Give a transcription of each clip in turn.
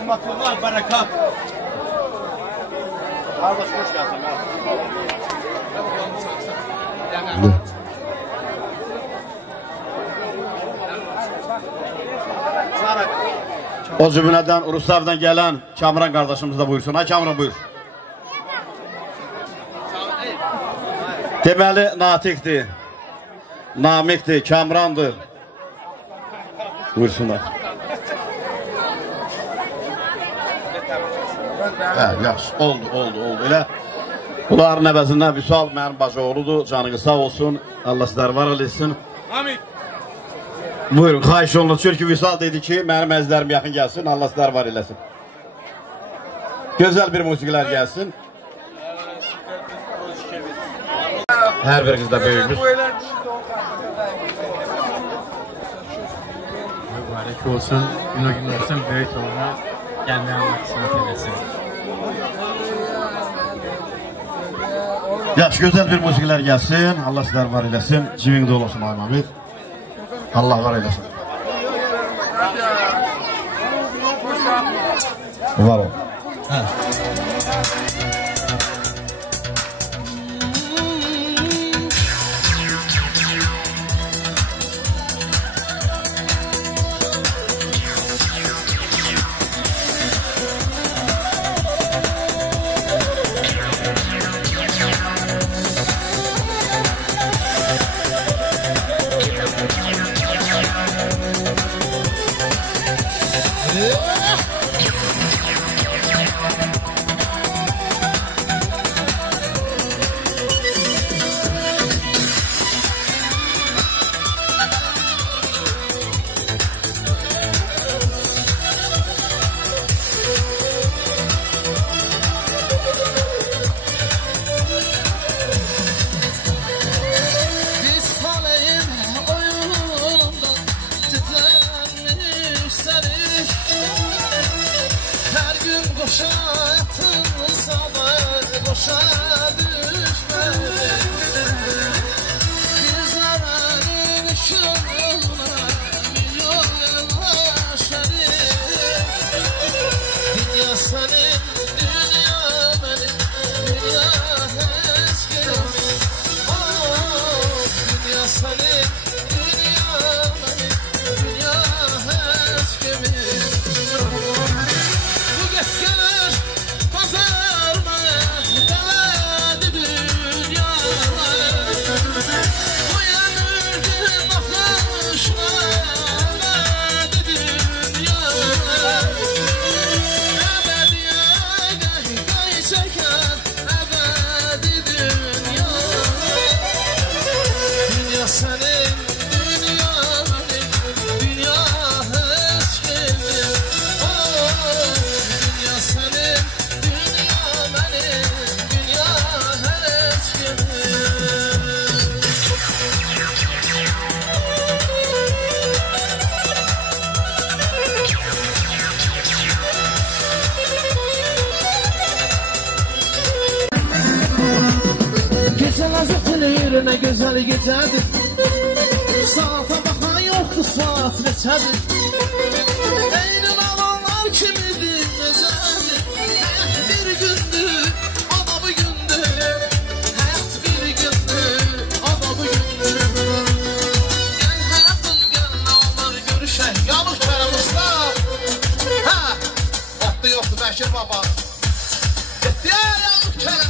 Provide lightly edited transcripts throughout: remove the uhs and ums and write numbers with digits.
Rahmetullah, berekat. Kardeş hoş geldin. O cümleden Ruslav'dan gelen Kamran kardeşimiz de buyursun. Ha Kamran buyur. Deməli natikdir, namikdir, Kamrandır. Buyursunlar. Yaxşı, oldu. Elə bunların əvəzindən Vüsal mənim bacı oğludur. Canını sağ olsun. Allah sizləri var eləsin. Amin. Buyurun, xahiş olunur. Çünki Vüsal dedi ki, mənim əzlərim yaxın gəlsin. Allah sizləri var eləsin. Gözəl bir musiqilər gəlsin. Hər biriniz də böyükmüş. Mübarək olsun, gün o gün olsun, böyük olma, gəlməyə Allah qismət edəsin. Yaxşı, gözəl bir musiqilər gəlsin. Allah sizləri var eləsin. Civin dolu olsun, Ahmet. Allah var eləsin. Var ol. Ne güzel gecedir. Saata bakan yoktu, saat neçədir. Eynin alanlar kimidir, necədir. Həyat bir gündür, o da bu gündür. Həyat bir gündür, o da bu gündür. Gel hayatım gel, ne olur görüşək. Yanıq Kərəm usta. Hə, otdu yoxdu Bəkir baba. Getdi ya Yanıq Kərəm.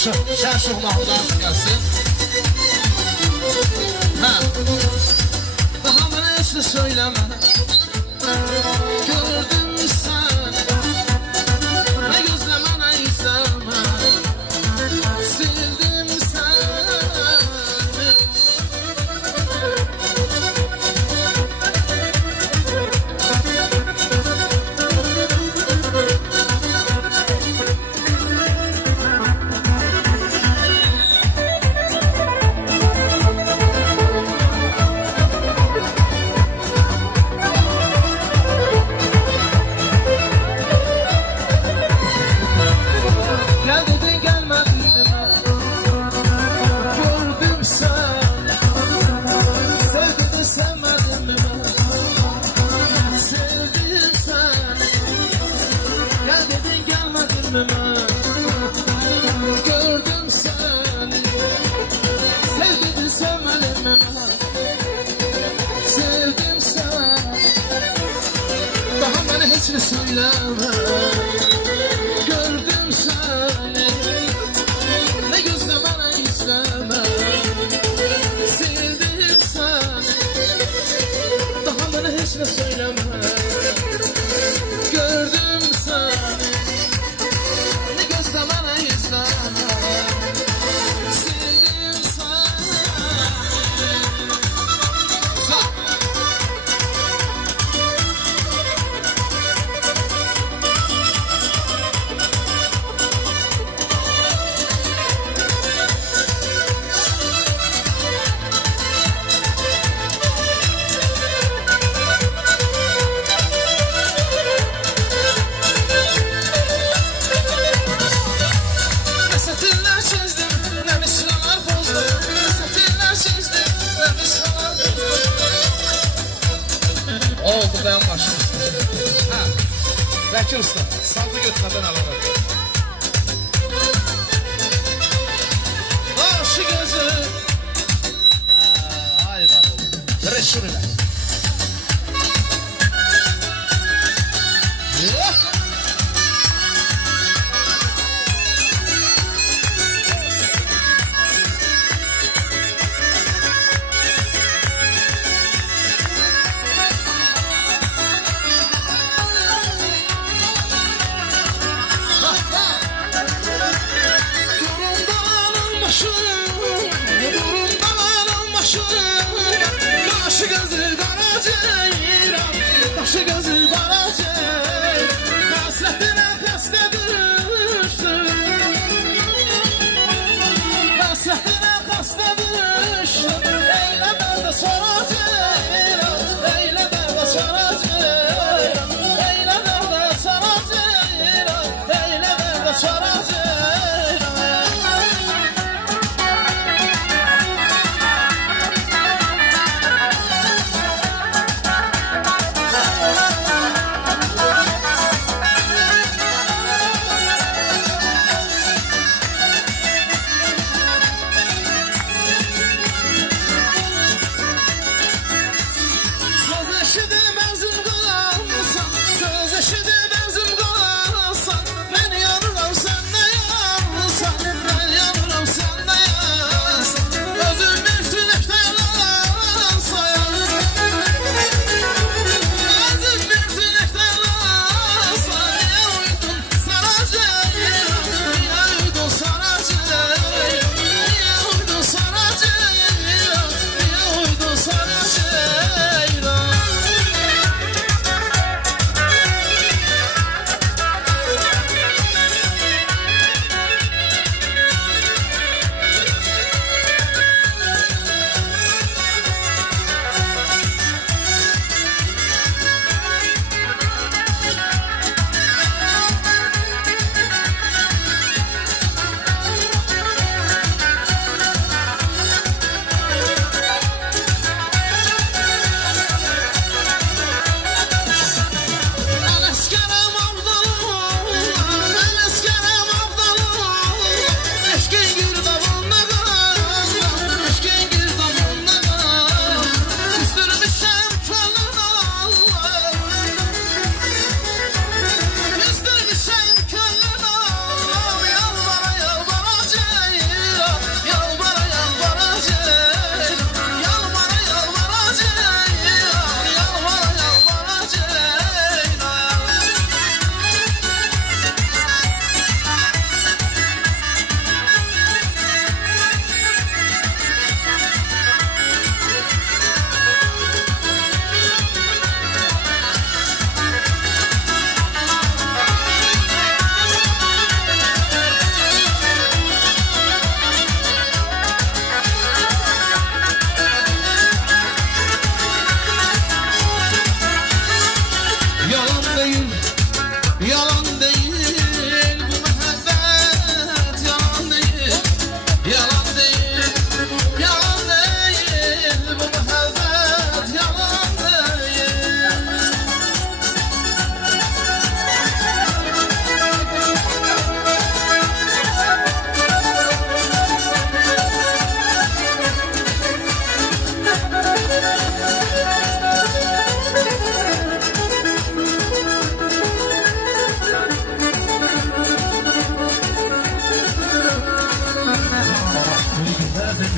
Şərşoğlu Mahmud'dan gəlsin. Daha mənə heç də söyləmə. Gördüm sən, nə gözləmə, nə izləmə. Sevdim səni. Söyleme, gördüm seni, ne gözleme ne izleme. Sevdim seni, daha bana hiç ne söyleme. Gördüm seni, ne gözleme ne izleme. Sevdim seni. Oldu dayan başımızda. Vəkil usta, sazı götürmədən alalım. Aşı gözü. Ay var oldu. Reşur ilə. Aşı gözü. Yalan değil bu muhabbet, yalan değil, yalan değil, yalan değil bu muhabbet, yalan değil.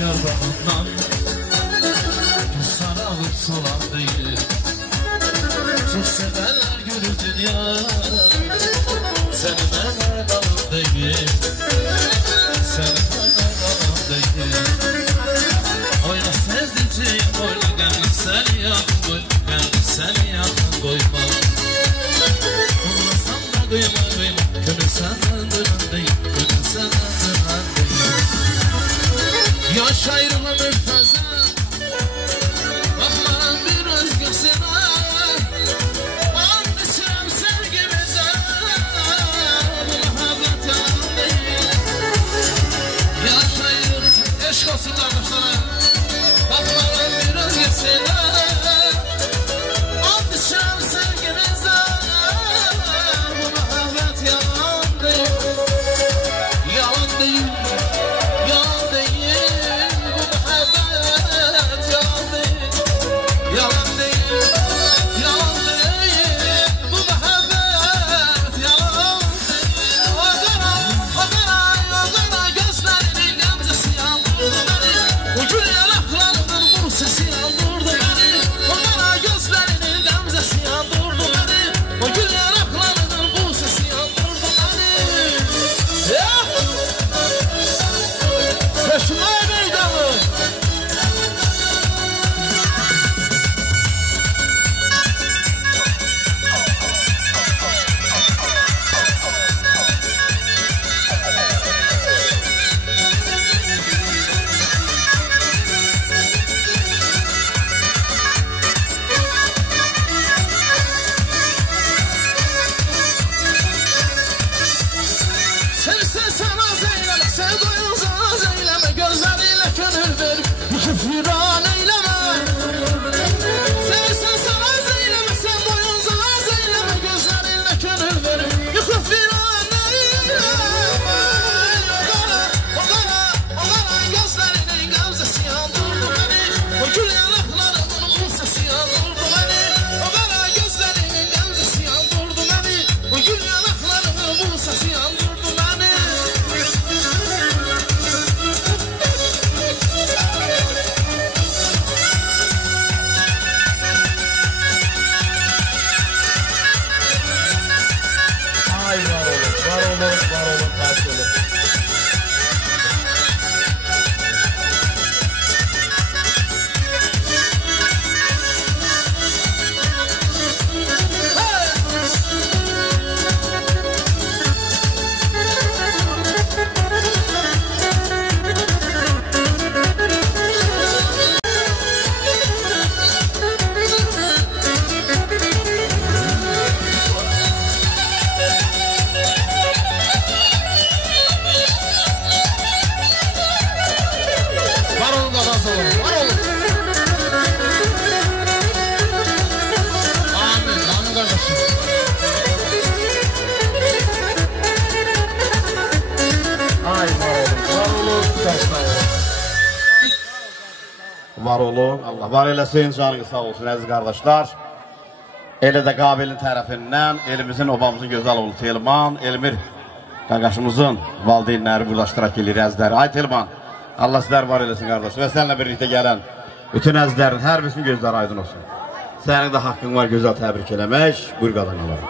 Yarbanından sarılıp solan değil. Çok severler gülü dünya, senin hemen alın değil, senin hemen alın değil. Oyna sevdiceğim, oyna gönlüm seni yakın koy, gönlüm seni yakın koyma. Olmasam da kıyma kıyma, gönlüm senden dönen değil, gönlüm senden dönen değil. Yaş ayrılı mürteza, bakmadan bir özgürsüne, anlaşıram sevgimize, bu muhabbet yalan değil. Yaş ayrılı, eşk olsun kardeşlere, bakmadan bir özgürsüne, anlaşıram sevgimize, bu muhabbet yalan değil. Yalan değil, yalan değil. Yalan değil, yalan değil, bu muhabbet yalan değil. O kara gözlerinin gamzesi yandırdı beni, o gül yanaklarının bu sesi yandırdı beni. O kara gözlerinin gamzesi yandırdı beni, o gül yanaklarının bu sesi yandırdı beni. Seçme meydanı. Sevsen sana zeyleme, sevdoyun sana zeyleme, gözleriyle gönül ver, iki firan eyleme. Sevsen sana zeyleme, sevdoyun sana zeyleme, gözleriyle gönül ver, iki firan eyleme. O kara gözlerinin gamzesi yandırdı beni, o gül yanaklarının bu sesi yandırdı beni. O kara gözlerinin gamzesi yandırdı beni, o gül yanaklarının bu sesi yandırdı beni. Ay var olun, var olun, var olun, kaç olun. Var olun da razı olun, var olun. Amin, amin kardeşim. Ay var olun, kaçlar. Var olun, Allah var eləsin, canınız sağ olsun əziz qardaşlar. Elə də Qabilin tərəfindən elimizin, obamızın gözəl oğlu Telman, Elmir qardaşımızın valideynləri burada iştirak edir əzizləri. Ay Telman, Allah sizlər var eləsin qardaş və səninlə birlikdə gələn bütün əzizlərin hər birisinin gözləri aydın olsun. Sənin də haqqın var gözəl təbrik eləmək, buyur qadınlar.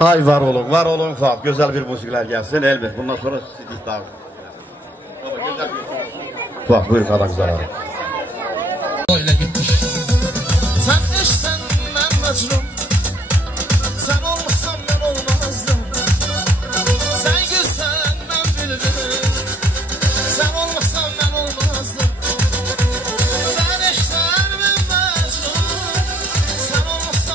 Ay var olun Fuat, gözəl bir musiqilər gəlsin, Elmir. Bundan sonra sidik dağılır. Fuat, buyur qadınlar. Öyle gitmiş. Sen eşsen ben mecnun, sen olmasan ben olmazdım. Sen gülsen ben bülbül, sen olmasan ben olmazdım. Sen eşsen ben mecnun, sen olmasan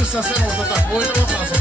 Çalışırsan sen orada da oynamak lazım.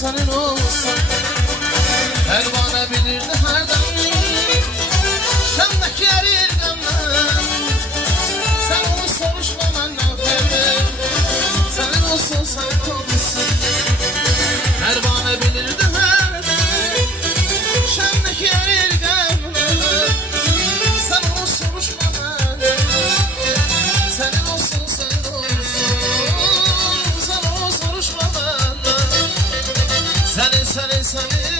Senin olsun Pervane bilirdi her dem Şendeki erir gamdan Sen onu soruşma benden ferdi Senin olsun senin olsun Pervane bilirdi her dem Şendeki erir gamdan Sen onu soruşma benden Senin olsun senin olsun Sen onu soruşma benden Senin olsun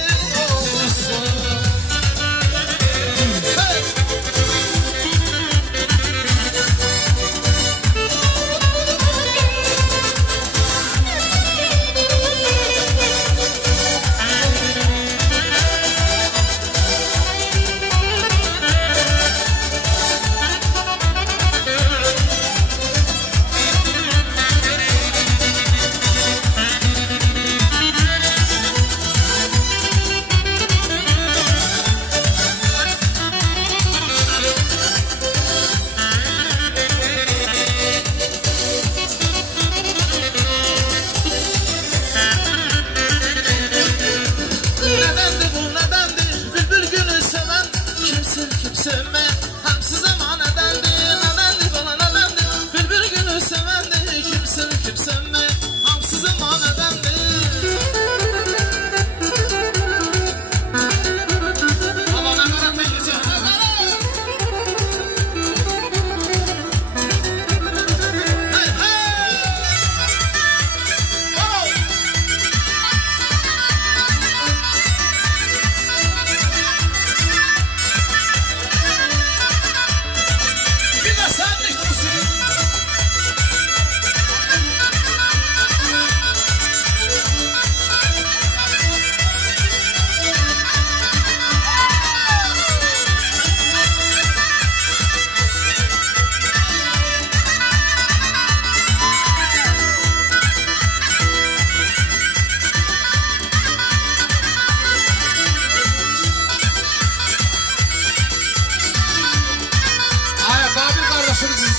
Hey! Sevme hepsi zaman edendi Nedendi bana nedendi Bülbül gülü sevendi Kim sevme hepsi zaman edendi Allah ne kadar tehlikeli Hey hey Oh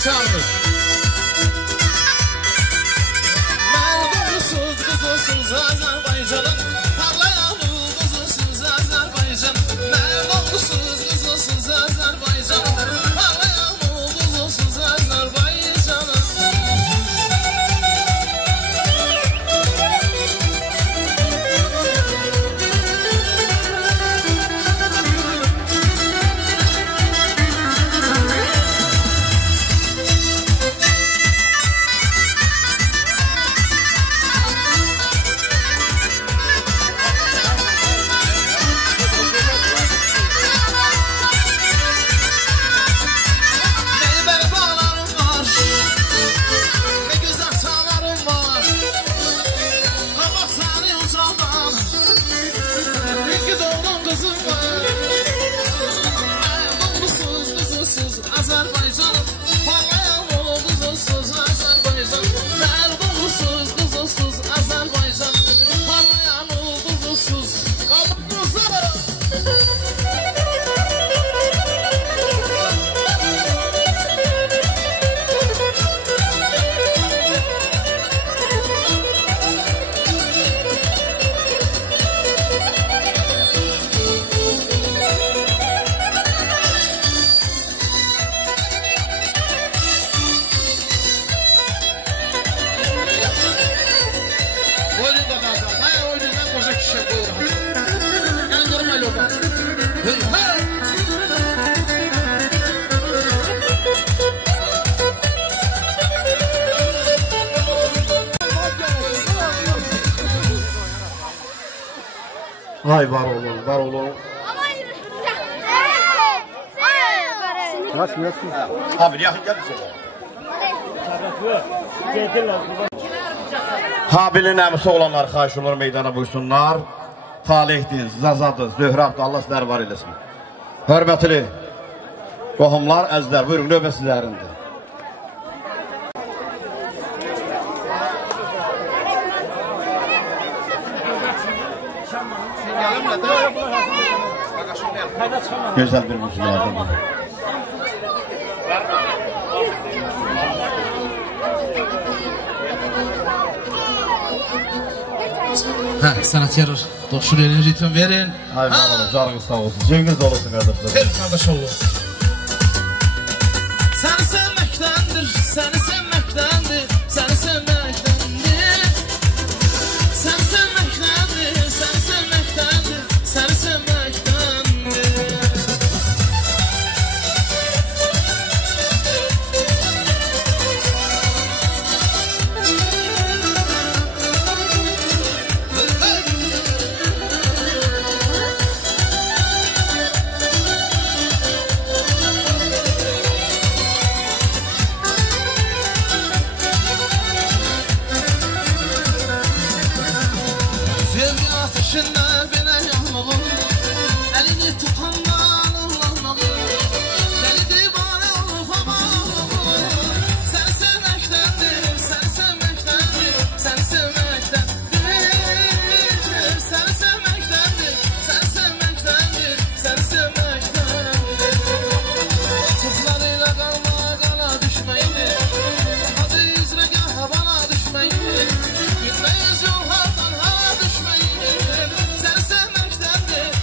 Çağırır. Ben kuzusuz Azerbaycan'ın parlayan kuzusuz Azerbaycan'ın Ben kuzusuz Azerbaycan'ın parlayan kuzusuz Azerbaycan'ın Ay var olun, var olun. Nasıl? Abi yaxın gəl bizə. Habilin əmisi olanlar xahiş olur meydana buyursunlar. Talihdir, Zazadır, Zöhrabdır, Allah sizləri var eləsin. Hörmətli qohumlar, əzizlər, buyurun, növbə sizlərindir. Gözəl bir müziqlərdir. Sanatyer doktor elini ritim verin. Ay malum, canınız sağ olsun. Cenginiz olsun qardaşlar. Ver kardeş oğlu. Səni sevməkdəndir, səni sevməkdəndir, səni sevməkdəndir. Səni sevməkdəndir, səni sevməkdəndir, səni sevməkdəndir.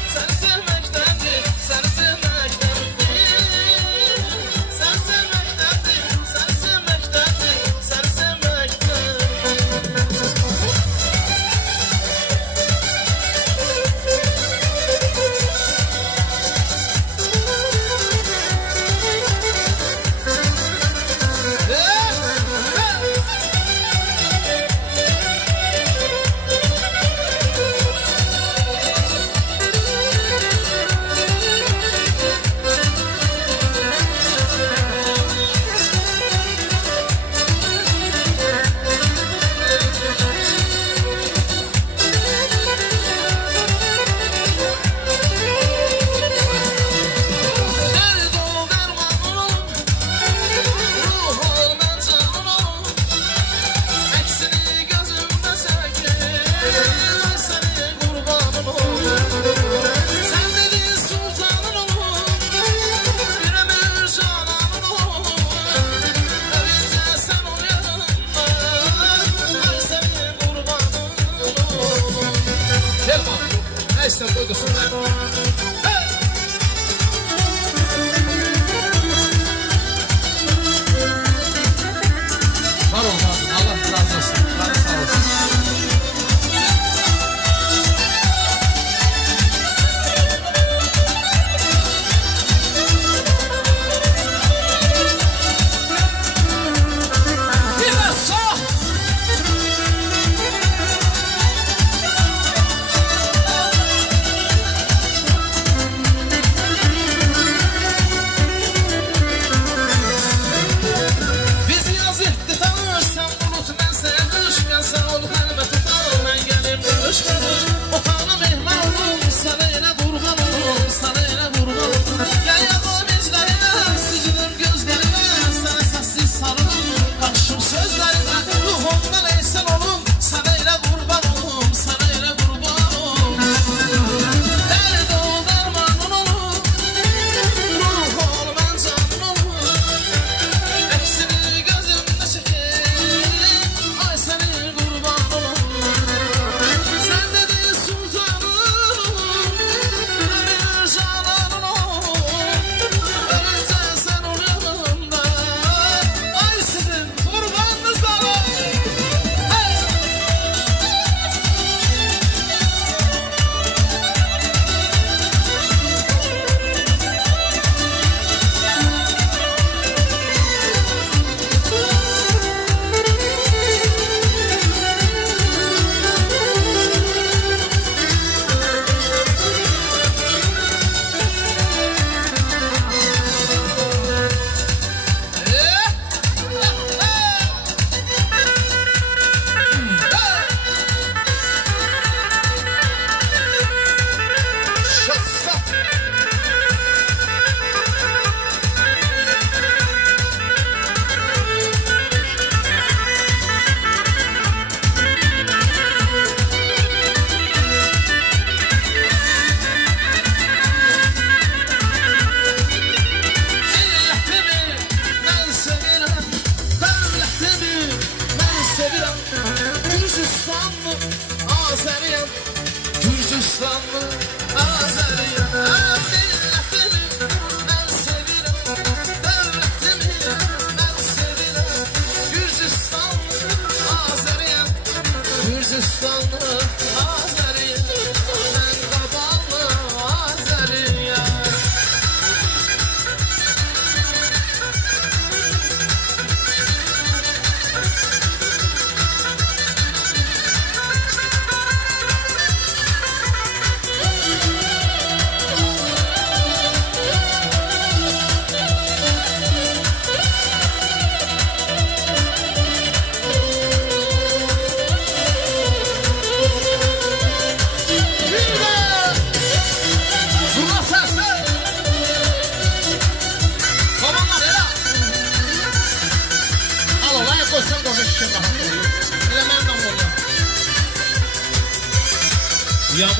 Seni sevmektendir,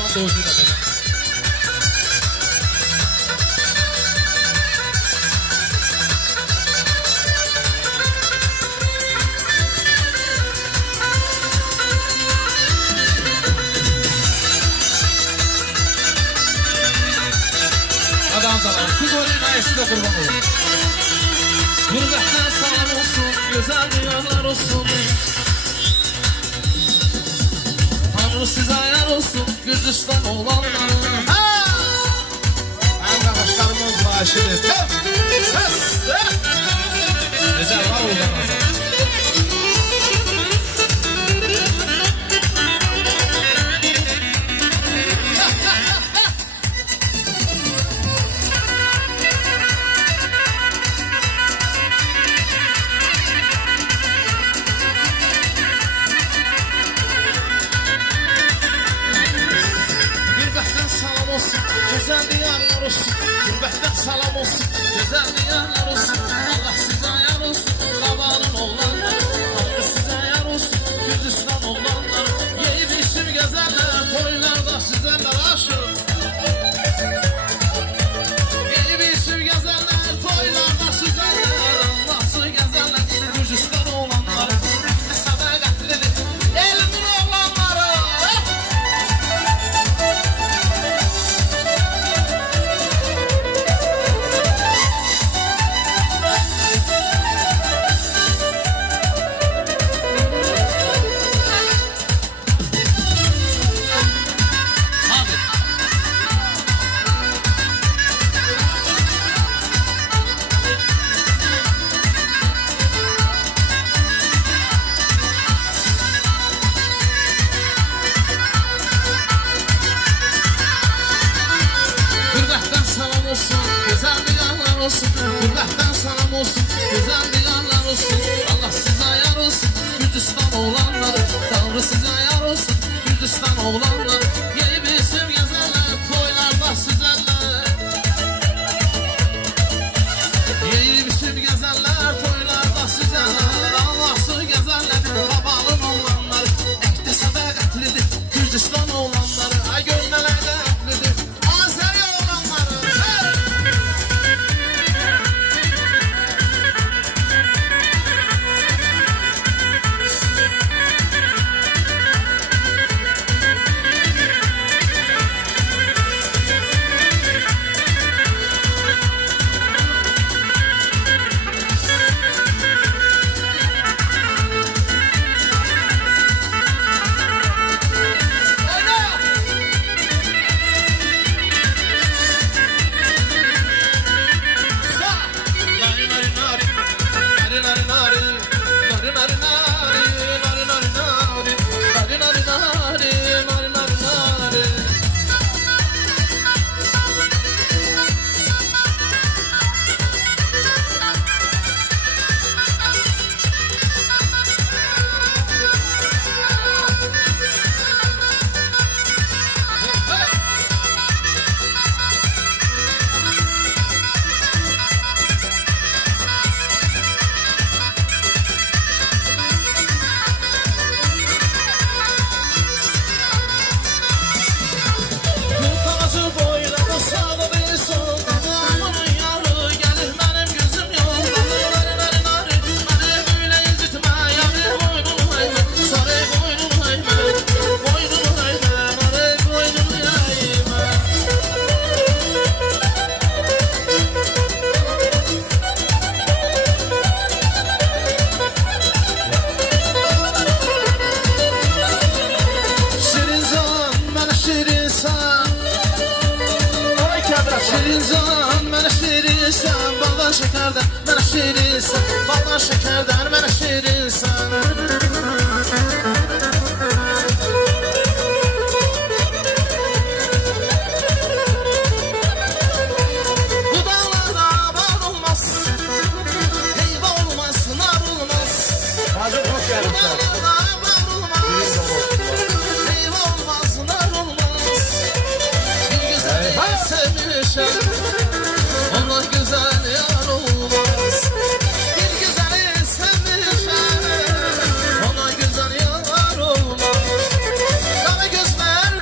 Sana doğru da belə. Adam zaman siz oynayın ayısı da kurban olun. Gurbətdən salam olsun, gözəl diyarlar olsun. Tanrı sizə ayar olsun, Gürcistan olanları. Mənim qardaşlarımın maaşıdır. Səs! Gözəl var oradan azal. Güzel diyarlar olsun, gurbətdən salam olsun, güzel diyarlar olsun. Allah sizə ayar olsun, qabanın oğlanlar. Tanrı sizə ayar olsun, Gürcistan oğlanlar. Yeyib işim gəzərlər, toylarda sizərlər aşıq. Yeyib işim gəzərlər, toylarda sizərlər. Allahsı gəzərlər, Gürcistan oğlanlar. Sədaqətlidir, elmin oğlanları. Gurbətdən salam olsun, gözəl diyarlar olsun. Allah sizə ayar olsun, Gürcistan oğlanları. Tanrı sizə ayar olsun, Gürcistan oğlanları. Yeyib isim gəzərlər, toylarda sizərlər. Yeyib isim gəzərlər, toylarda sizərlər. Allahsı gəzərlər, qabalın oğlanları. Əkdə sədaqətlidir, Gürcistan oğlanları. Ay gör nələrdə əklidir, Azəri oğlanları. Şirincan, mənə şirinsən, baldan şəkərdən mənə şirinsən, baldan şəkərdən mənə şirinsən. Bu dağlarda bağ olmaz, heyva olmaz, nar olmaz. Hacı hoş geldin sen. Bu dağlarda bağ olmaz, heyva olmaz, nar olmaz. Bir güzel sevmişəm, Allah güzel yar olmaz. Bir güzeli sevmişəm, ona güzel yar olmaz. Qara gözlər,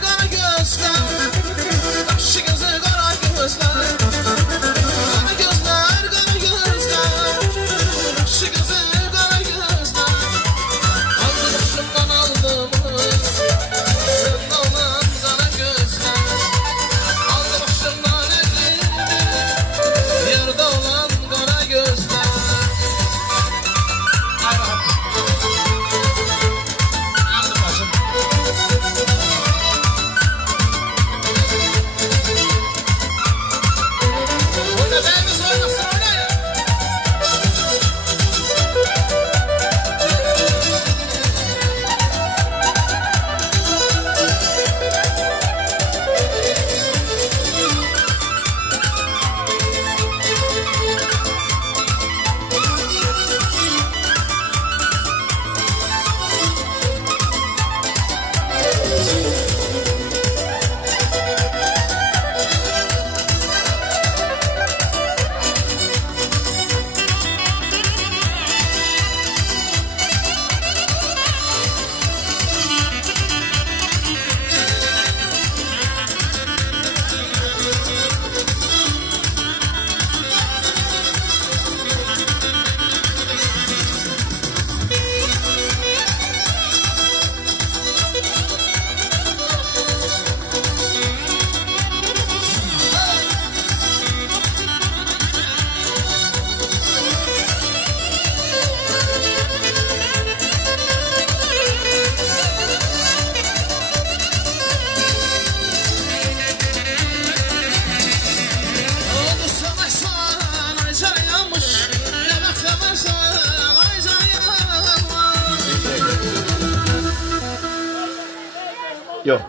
Yox,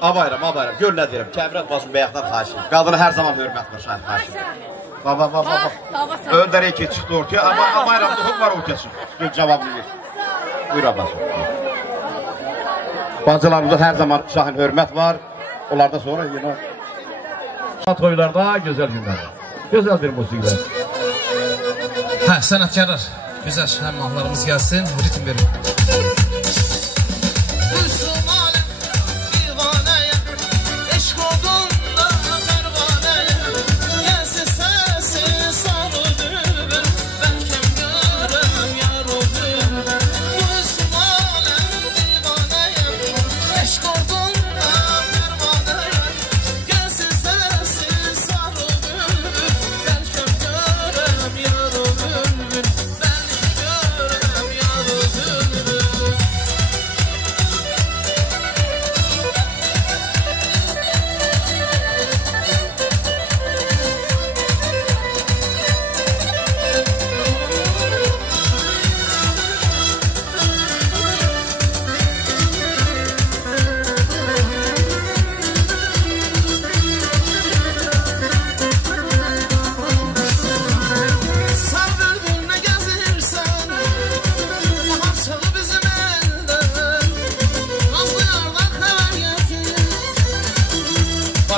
abayram. Gör nə deyirəm. Kəbirət başım bəyəxdən xahiş edir. Qadına hər zaman hörmət var, şahid xahiş edir. Baba. Öndərəyə ki, çıxdı ortaya. Abayram doğum var ortaya çıxdı. Gör cavabını ver. Buyur ablacığım. Bacılarımızda hər zaman şahin hörmət var. Onlardan sonra yenə toylarda gözəl günlər. Gözəl bir musiqidir. Hə, sənətkarlar, gözəl mahnılarımız gəlsin, ritim verin.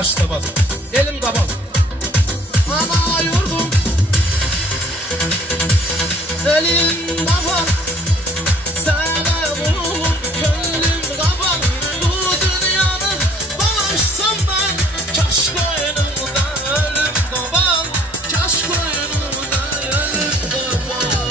Başlamaz. Elim kapalı. Ana yurdum. Elim kapalı. Sana vururum. Gönlüm kapalı. Bu dünyanı dolaşsam ben. Kaş koynumda ölüm kapalı. Kaş koynumda ölüm kapalı.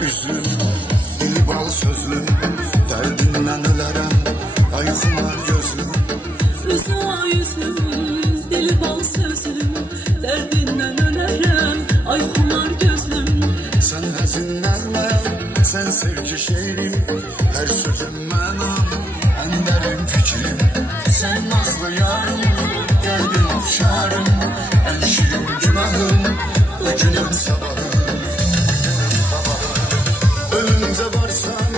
Üzüm, dili bal sözlü, derdinden ölərəm, ayıqlar gözlüm. Üzü ay üzüm, dili bal sözlüm, derdinden ölərəm, ayıqlar gözlüm. Sen həzinlənmə, sen sevgi şeirim, her sözüm mənam, ən dərin fikrim. Sen nazlı yarım, qəlbim oxşarım, ən şirin günahım, o günüm sabahım. Ölünce varsan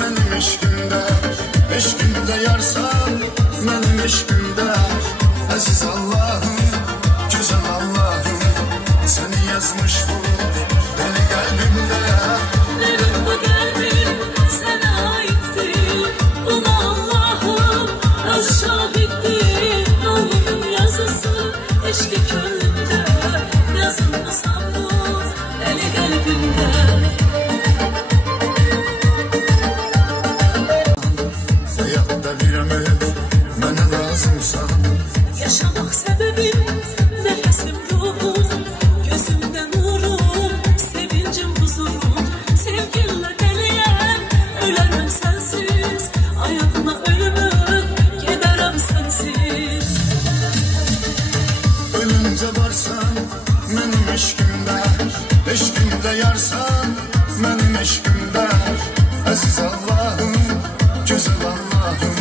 benim eşkimde, eşkimde yarsan benim eşkimde. Aziz Allah'ım, güzel Allah'ım, seni yazmış bu deli kalbimde. Benim bu kalbim sana aittir, buna Allah'ım az şahittir. Alnımın yazısı eşki gönlümde, yazılmasam bu deli kalbimde. güzel Allah'ım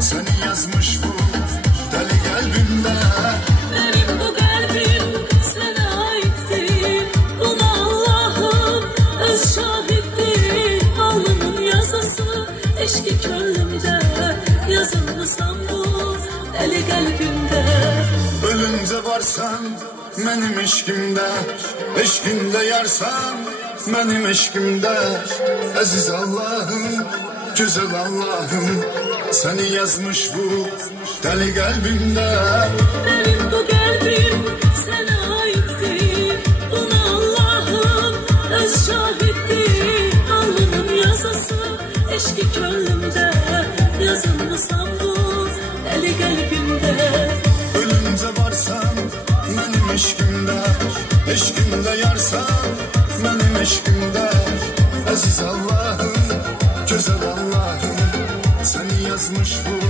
seni yazmış bu deli kalbimde. Benim bu kalbim sana aittir. Buna Allah'ım öz şahittir. Alnımın yazısı eşki körlümde, yazılmışsam bu deli kalbimde. Ölünce varsan benim eşkimde, eşkimde yarsan benim eşkimde. Aziz Allah'ım, güzel Allah'ım seni yazmış bu deli kalbimde. Benim bu kalbim sana aittir. Buna Allah'ım öz şahittir. Alnımın yazısı eşki körlümde, yazılmışsam bu deli kalbimde. Ölünce varsan benim eşkimde, eşkimde yarsan benim eşkimde. Aziz Allah'ım, güzel Allah'ım seni yazmış bu.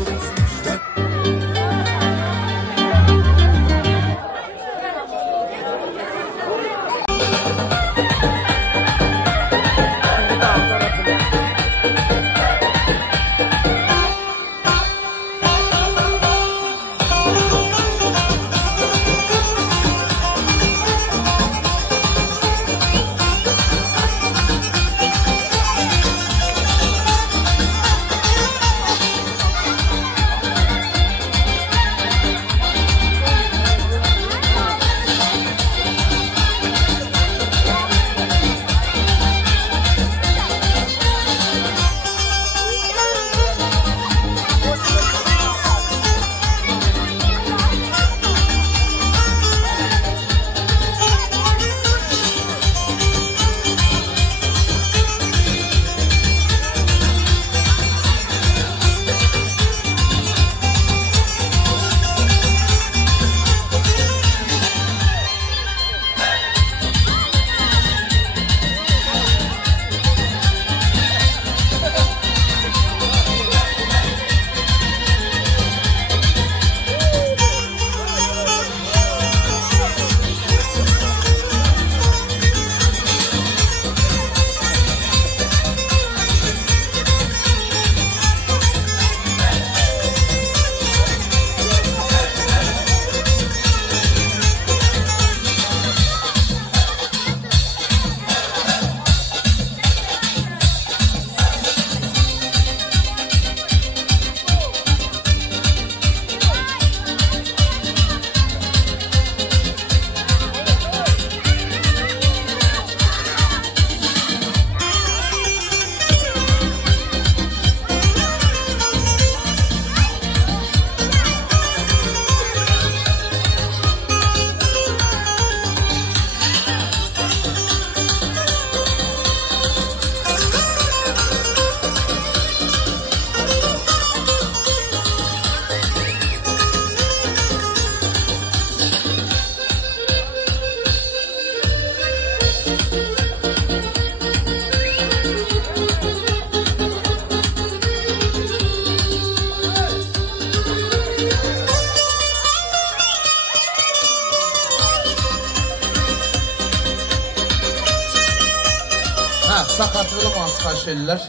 Sakatlığı maskaş eller.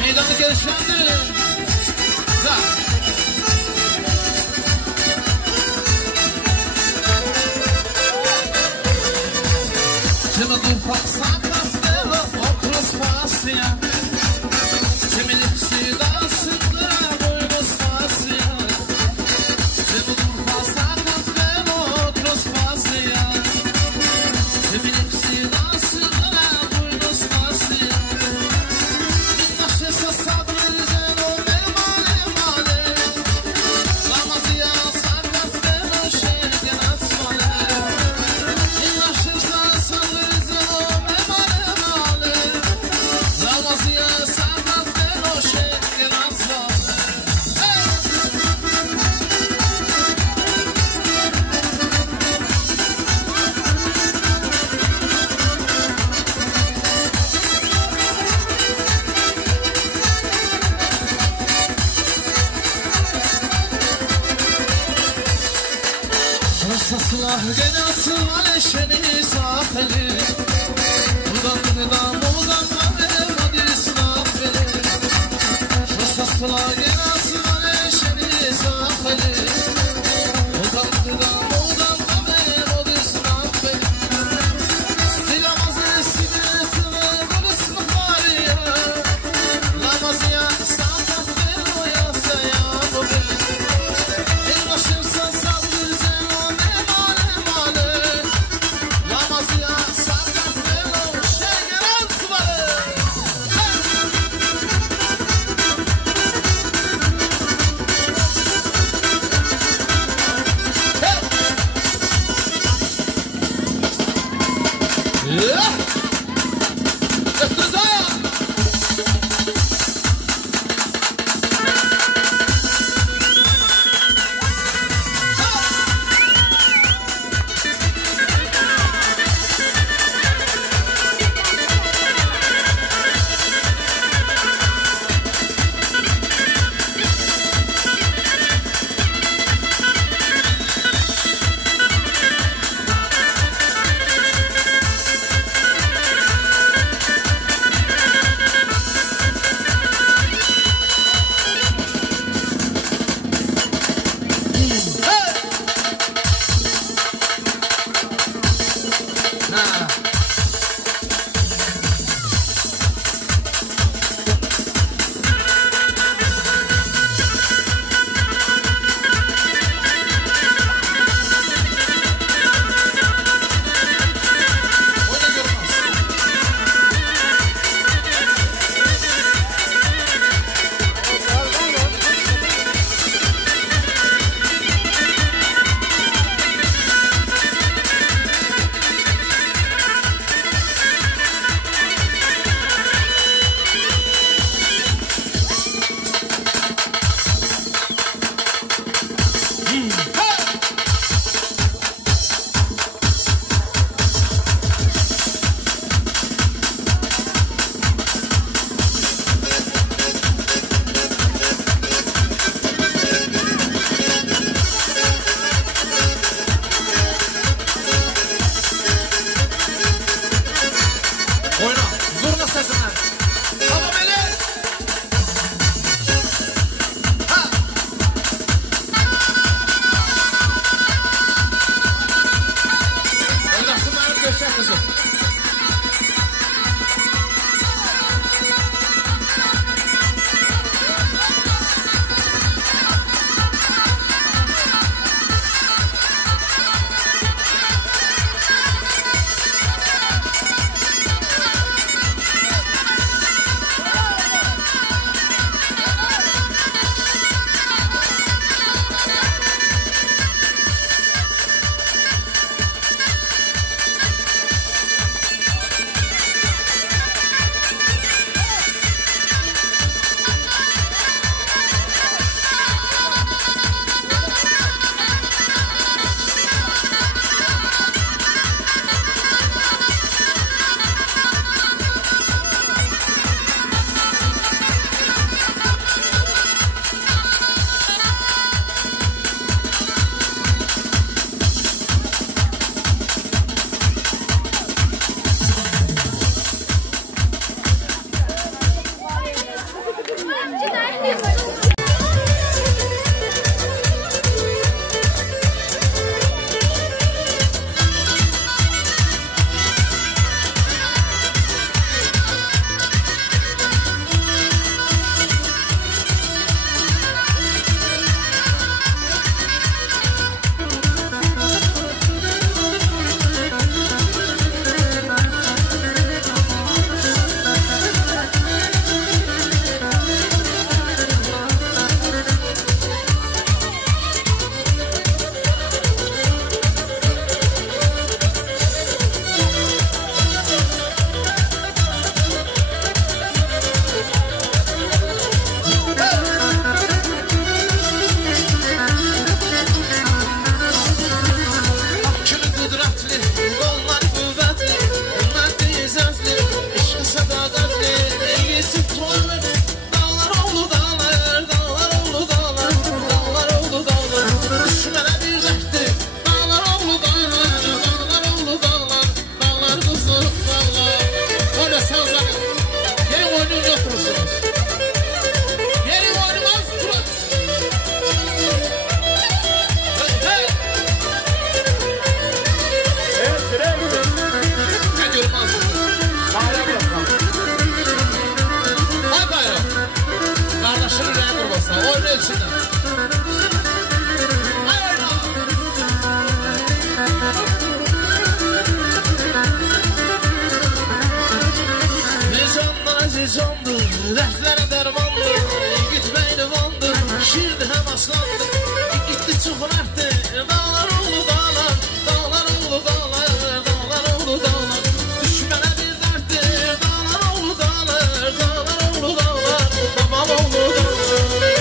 Meydanı gelişlendi. Timi durpak sakatlığı okros pasya. Timi lipsida sıklı boynuz pasya. Timi durpak sakatlığı okros pasya. Timi lipsida sıklı boynuz pasya. Nasze zasady zero male male. Lamazia sakatlığı şerge natsmale. Nasze zasady zero male male. Lamazia sakatlığı şerge natsmale. Silah genası aleşeni sahili. Buradan buradan buradan Gözü candır, dertlere dermandır. Gitmeyi vandır, şirdi hem aslandır. Gitti çok merttir, dağlar oğlu dağlar. Dağlar oğlu dağlar, dağlar oğlu dağlar. Düşmene bir derttir, dağlar oğlu dağlar. Dağlar oğlu dağlar, babam oğlu dağlar.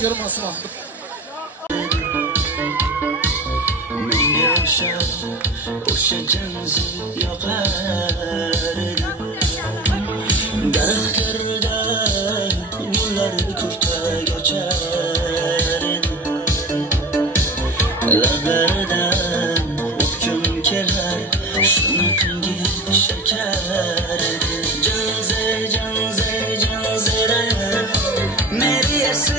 görməsin. O'sha janzi yoqar daraxtlarda gullar turta yochar lablaridan o'pkim kelar shuni kungi shakar janzi janzi janzira meriyasi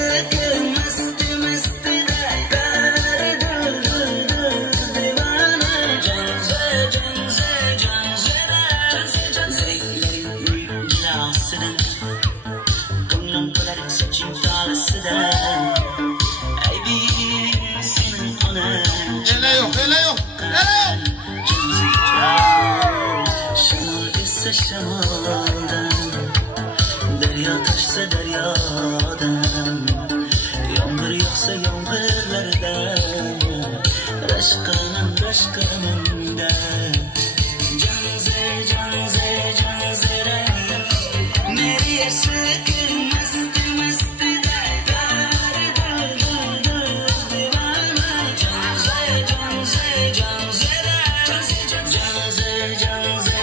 masti masti şamaldan derya taşsa deryadan yağmur yağsa yağmurlardan raşkanın raşkanında canze canze canzere nereye sıkın mesti mesti der divana canze canze canzere canze canze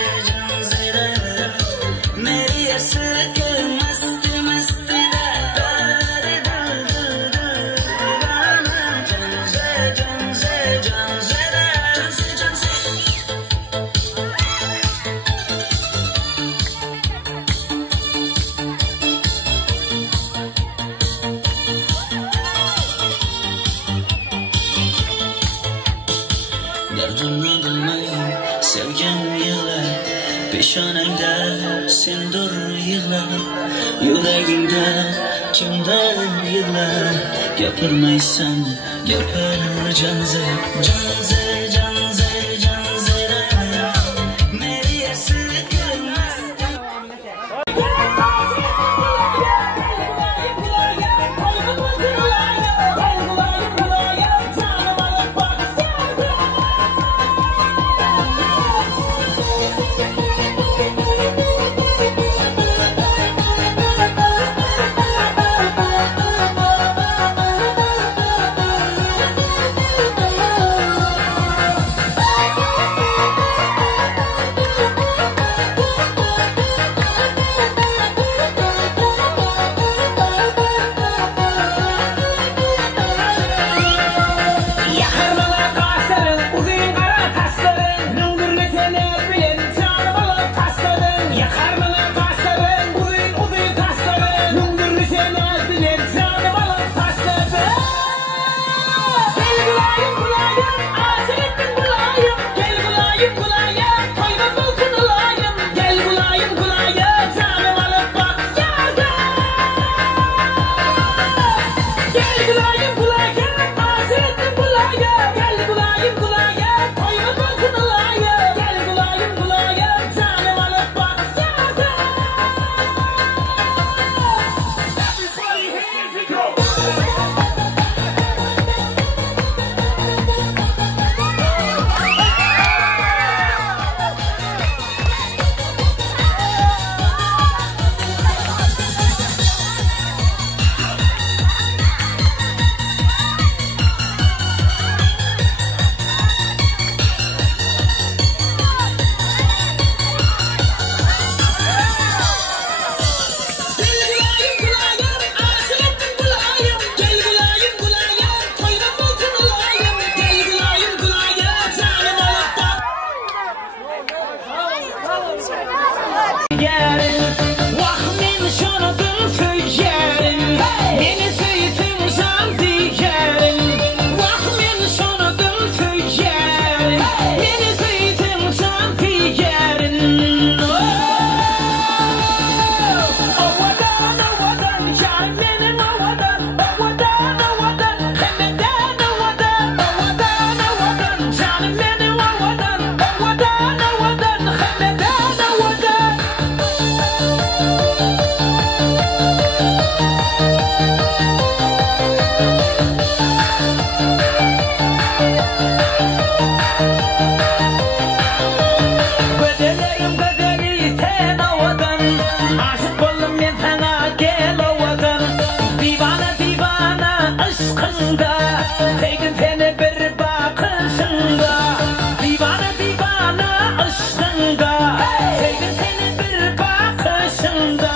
derdini bilmeyin sevgen yığlar peşanende sendur yığlar yüreğimde kimden yığlar yapırmaysan yapar canze canze canze canzere nereye sıkılmaz Tekin seni bir bakışında Divane divane aşkında Tekin seni bir bakışında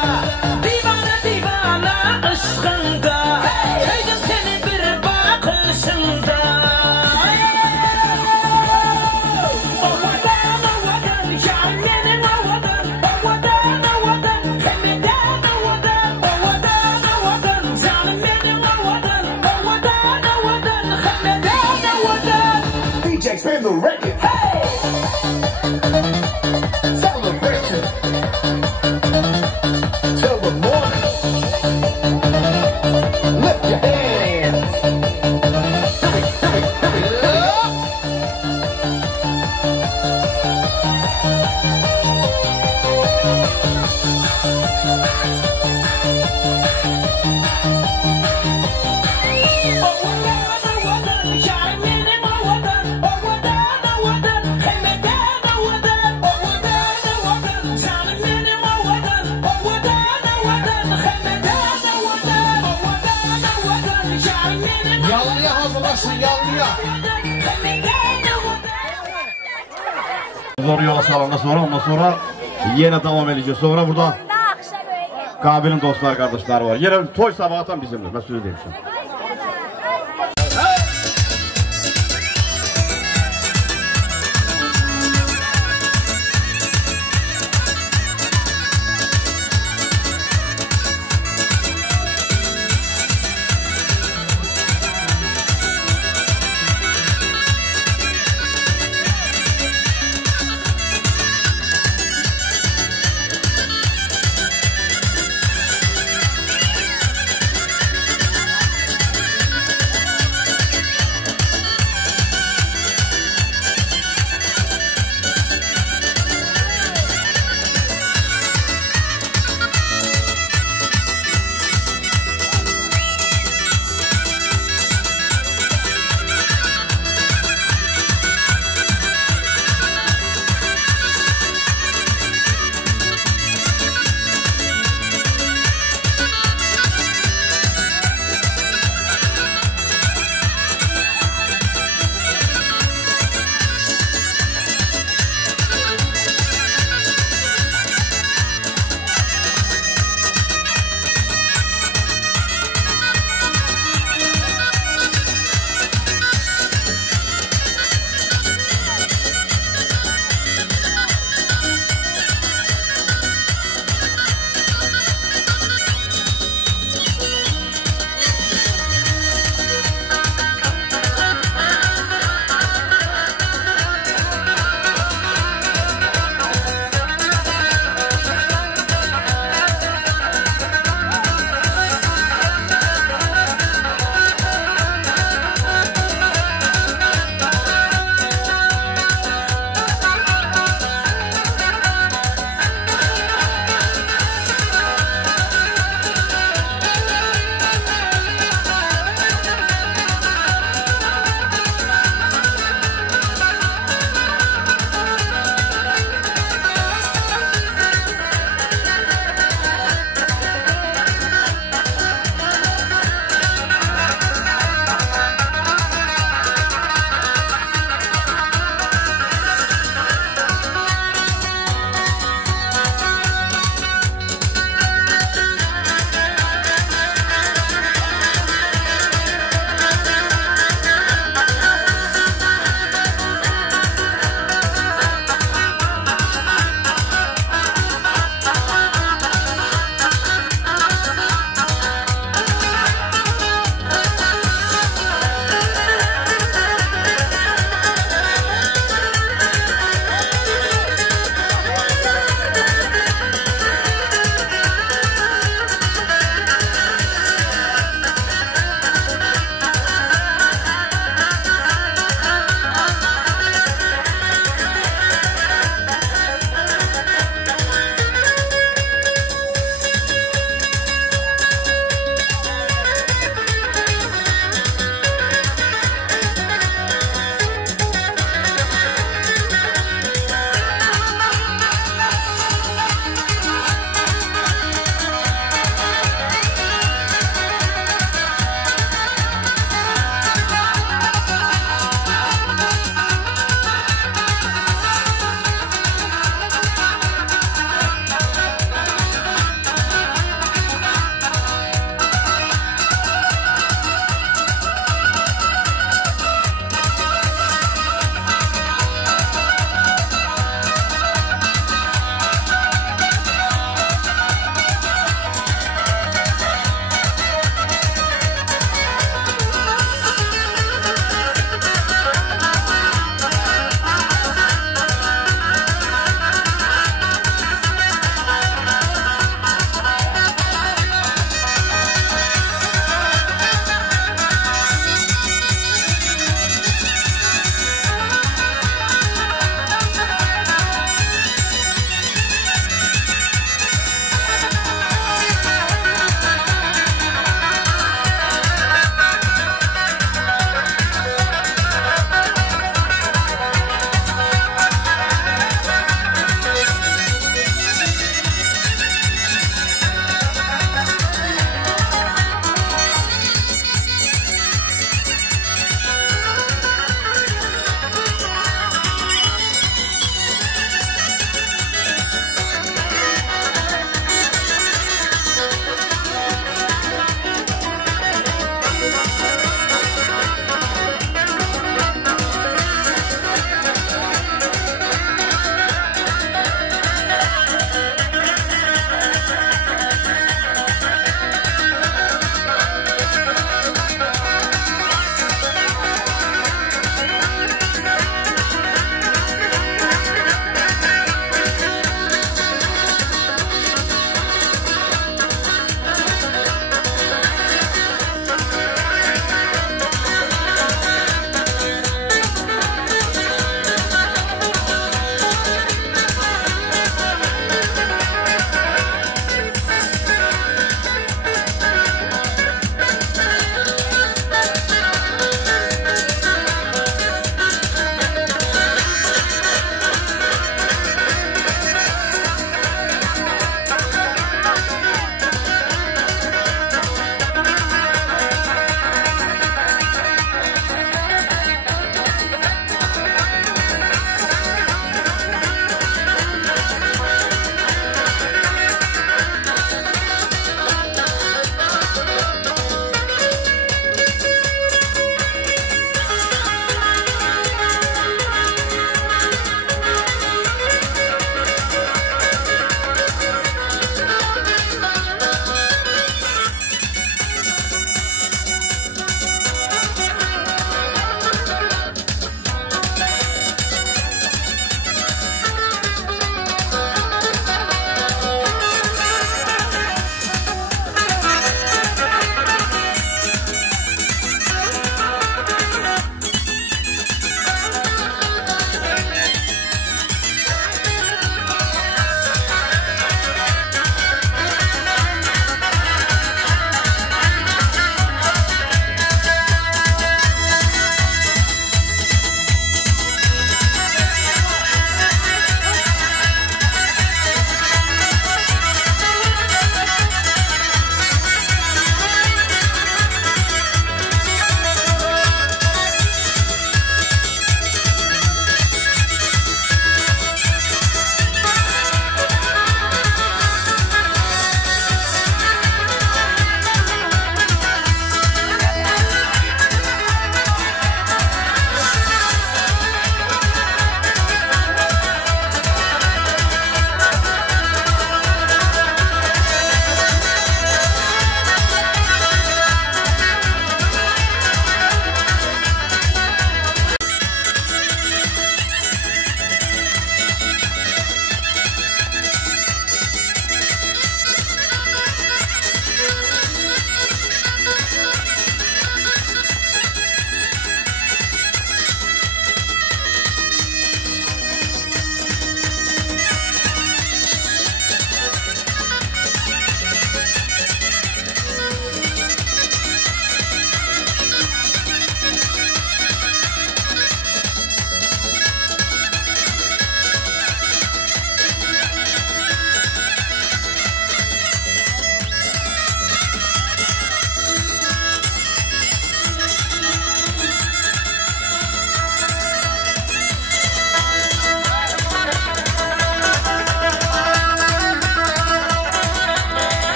Divane divane aşkında Tekin seni bir bakışında DJ spin the record. Hey! Celebration. Till the morning. Lift your hands. Yalıya hazırlaşın, yalıya. Zor yola salonda sonra ondan sonra yine devam edeceğiz. Sonra burada Kabil'in dostlar kardeşler var. Yine toy sabahtan bizimle. Ben söyleyeyim şimdi.